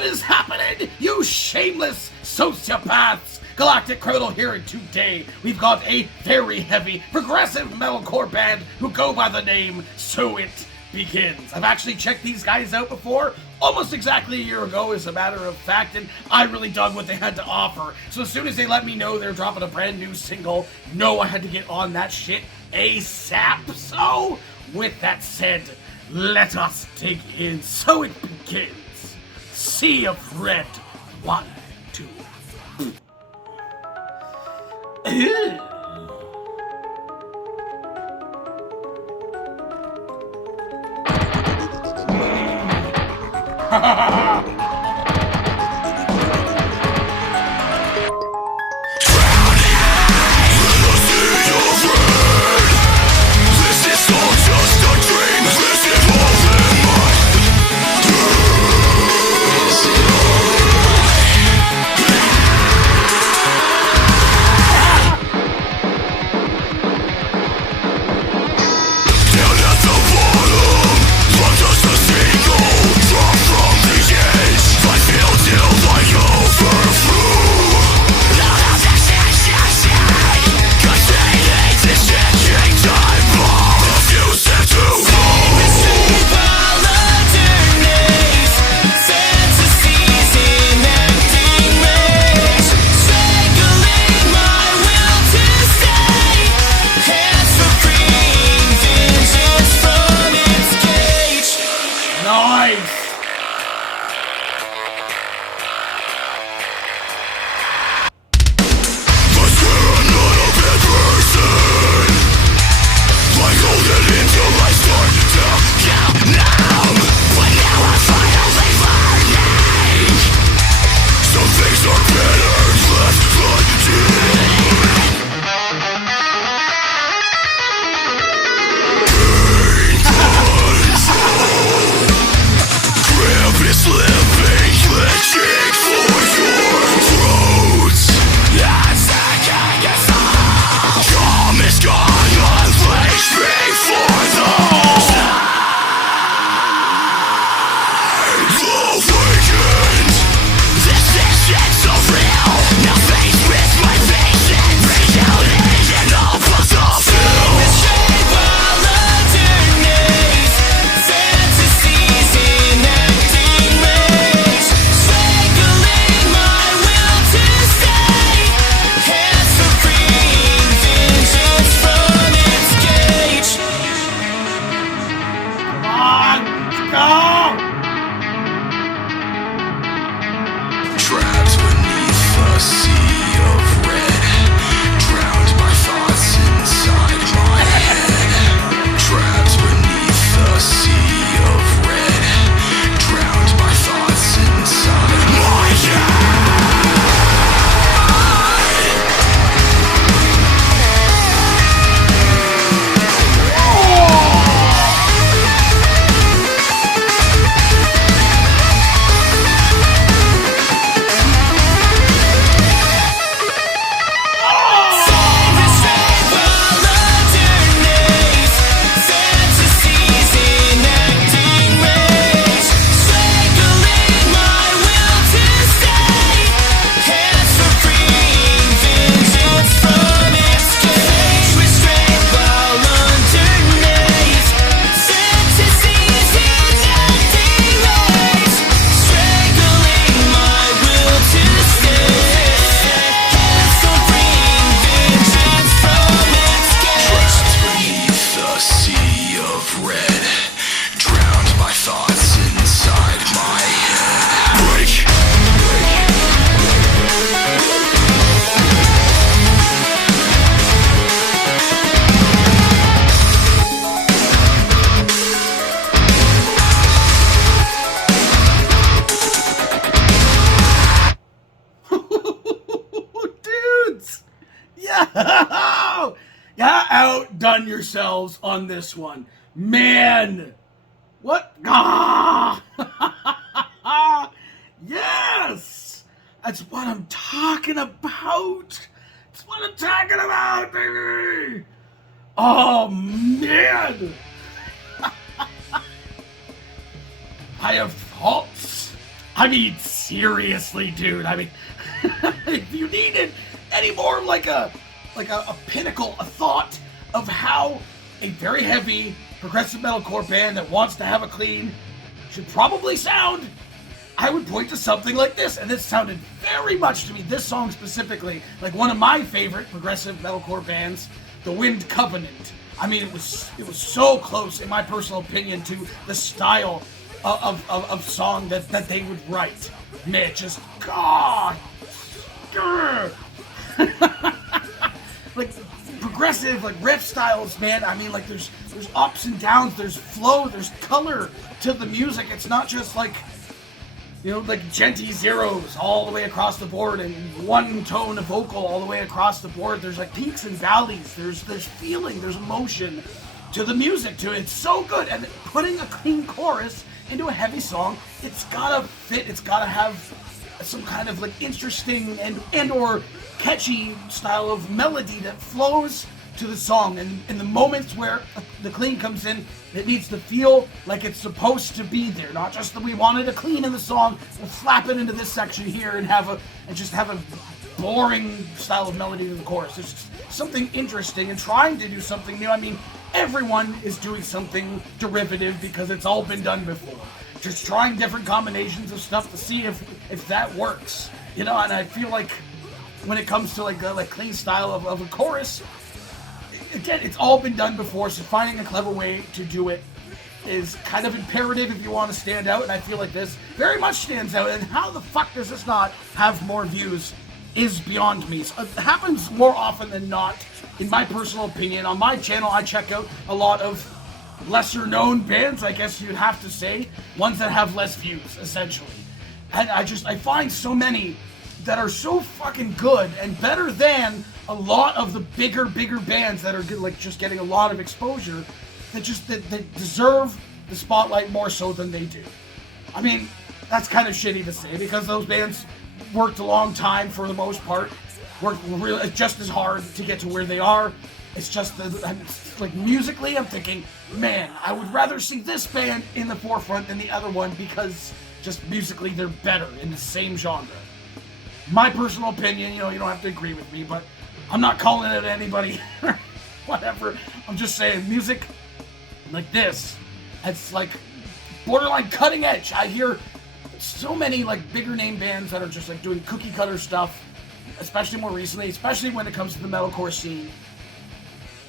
What is happening, you shameless sociopaths? Galactic Criminal here, and today we've got a very heavy, progressive metalcore band who go by the name So It Begins. I've actually checked these guys out before, almost exactly a year ago as a matter of fact, and I really dug what they had to offer. So as soon as they let me know they're dropping a brand new single, I had to get on that shit ASAP. So, with that said, let us dig in. So it begins. Sea of Red. 1, 2. Outdone yourselves on this one. Man! What? Ah! Yes! That's what I'm talking about! That's what I'm talking about, baby! Oh, man! I have faults. I mean, seriously, dude. I mean, if you needed any more like a pinnacle, a thought of how a very heavy progressive metalcore band that wants to have a clean should probably sound, I would point to something like this. And this sounded very much to me, this song specifically, like one of my favorite progressive metalcore bands, The Wind Covenant. I mean, it was so close, in my personal opinion, to the style of song that they would write. Man, just God, like progressive, like riff styles, man. I mean, like there's ups and downs, there's flow, there's color to the music. It's not just like, you know, like genty zeros all the way across the board and one tone of vocal all the way across the board. There's like peaks and valleys. There's feeling, there's emotion to the music to it. It's so good. And putting a clean chorus into a heavy song, it's gotta fit. It's gotta have some kind of like interesting and or catchy style of melody that flows to the song. And in the moments where the clean comes in, it needs to feel like it's supposed to be there. Not just that we wanted a clean in the song, we'll slap it into this section here and just have a boring style of melody to the chorus. It's just something interesting and trying to do something new. I mean, everyone is doing something derivative because it's all been done before. Just trying different combinations of stuff to see if that works. You know, and I feel like when it comes to like clean style of a chorus, again, it's all been done before, so finding a clever way to do it is kind of imperative if you want to stand out, and I feel like this very much stands out, and how the fuck does this not have more views is beyond me. So it happens more often than not, in my personal opinion. On my channel, I check out a lot of lesser known bands, I guess you'd have to say, ones that have less views, essentially. And I find so many that are so fucking good and better than a lot of the bigger bands that are like just getting a lot of exposure that deserve the spotlight more so than they do. I mean, that's kind of shitty to say because those bands worked a long time for the most part, worked really just as hard to get to where they are. It's just like musically, I'm thinking, man, I would rather see this band in the forefront than the other one because just musically they're better in the same genre. My personal opinion, you know, you don't have to agree with me, but I'm not calling it anybody or whatever. I'm just saying music like this, it's like borderline cutting edge. I hear so many like bigger name bands that are just like doing cookie cutter stuff, especially more recently, especially when it comes to the metalcore scene,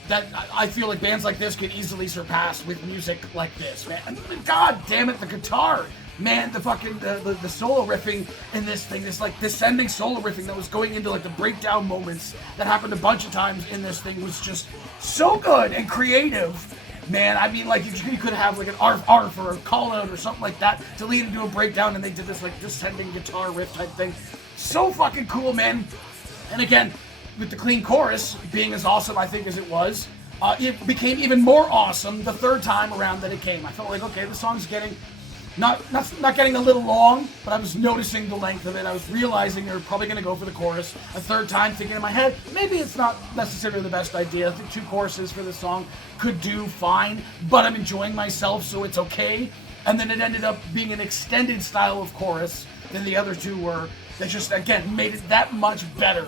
that I feel like bands like this could easily surpass with music like this, man. God damn it, the guitar. Man, the fucking the solo riffing in this thing, this like descending solo riffing that was going into like the breakdown moments that happened a bunch of times in this thing was just so good and creative. Man, I mean, like you could have like an arf or a call out or something like that to lead into a breakdown, and they did this like descending guitar riff type thing. So fucking cool, man. And again, with the clean chorus being as awesome I think as it was, it became even more awesome the third time around that it came. I felt like, okay, the song's getting not getting a little long, but I was noticing the length of it. I was realizing they were probably going to go for the chorus a third time, thinking in my head, maybe it's not necessarily the best idea. I think 2 choruses for this song could do fine, but I'm enjoying myself, so it's okay. And then it ended up being an extended style of chorus than the other 2 were. That just, again, made it that much better.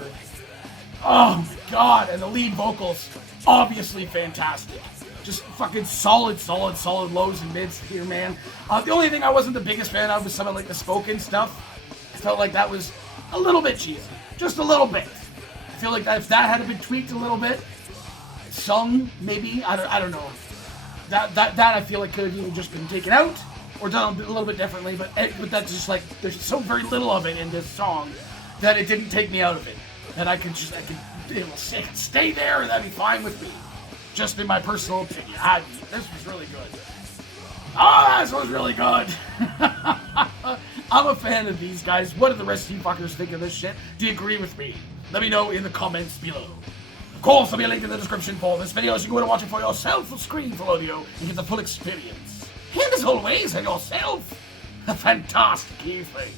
Oh my god, and the lead vocals, obviously fantastic. Just fucking solid lows and mids here, man. The only thing I wasn't the biggest fan of was some of like the spoken stuff. I felt like that was a little bit cheesy, just a little bit. I feel like that if that had been tweaked a little bit, sung maybe, I don't know. That I feel like could have even just been taken out or done a little bit differently. But that's just like there's so very little of it in this song that it didn't take me out of it. That I could stay there and that'd be fine with me. Just in my personal opinion. This was really good. This was really good. I'm a fan of these guys. What do the rest of you fuckers think of this shit? Do you agree with me? Let me know in the comments below. Of course, there'll be a link in the description for this video so you can go and watch it for yourself on screen full audio and get the full experience. And as always, have yourself a fantastic evening.